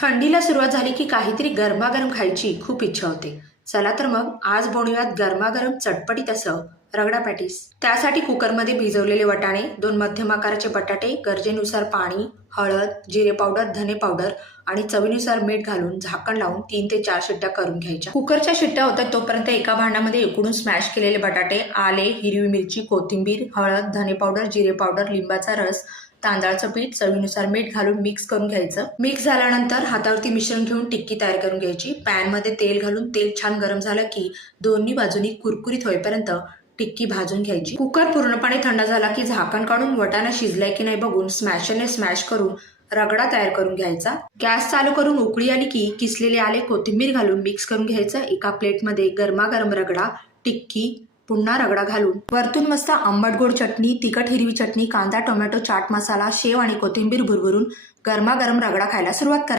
थंडीला सुरुवात झाली की काहीतरी गरमागरम खायची खूप इच्छा होते. चला तर मग आज बनवूयात गरमागरम चटपटीत असं रगडा पॅटीस. त्यासाठी कुकरमध्ये भिजवलेले वटाणे दोन मध्यम आकाराचे बटाटे गरजेनुसार पाणी हळद जिरे पावडर धने पावडर आणि चवीनुसार मीठ घालून झाकण लावून तीन ते चार शिट्ट्या करून घ्यायच्या. कुकरच्या शिट्ट्या होतात तोपर्यंत एका भांड्यामध्ये एकूण स्मॅश केलेले बटाटे आले हिरवी मिरची कोथिंबीर हळद धने पावडर जिरे पावडर लिंबाचा रस तांदळाचं पीठ चवीनुसार मीठ घालून मिक्स करून घ्यायचं. मिक्स झाल्यानंतर हातावरती मिश्रण घेऊन टिक्की तयार करून घ्यायची. पॅनमध्ये तेल घालून तेल छान गरम झालं की दोन्ही बाजूनी कुरकुरीत होईपर्यंत टिक्की भाजून घ्यायची. कुकर पूर्णपणे थंड झाला की झाकण काढून वटाणा शिजलाय की नाही बघून स्मॅशरने स्मॅश करून रगडा तयार करून घ्यायचा. गॅस चालू करून उकळी आली की किसलेले आले कोथिंबीर घालून मिक्स करून घ्यायचं. एका प्लेटमध्ये गरमागरम रगडा टिक्की पुन्हा रगडा घालून. वरतून मस्त आंबट गोड चटणी तिखट हिरवी चटणी कांदा टोमॅटो चाट मसाला शेव आणि कोथिंबीर भुरभुरून गरमागरम रगडा खायला सुरुवात करा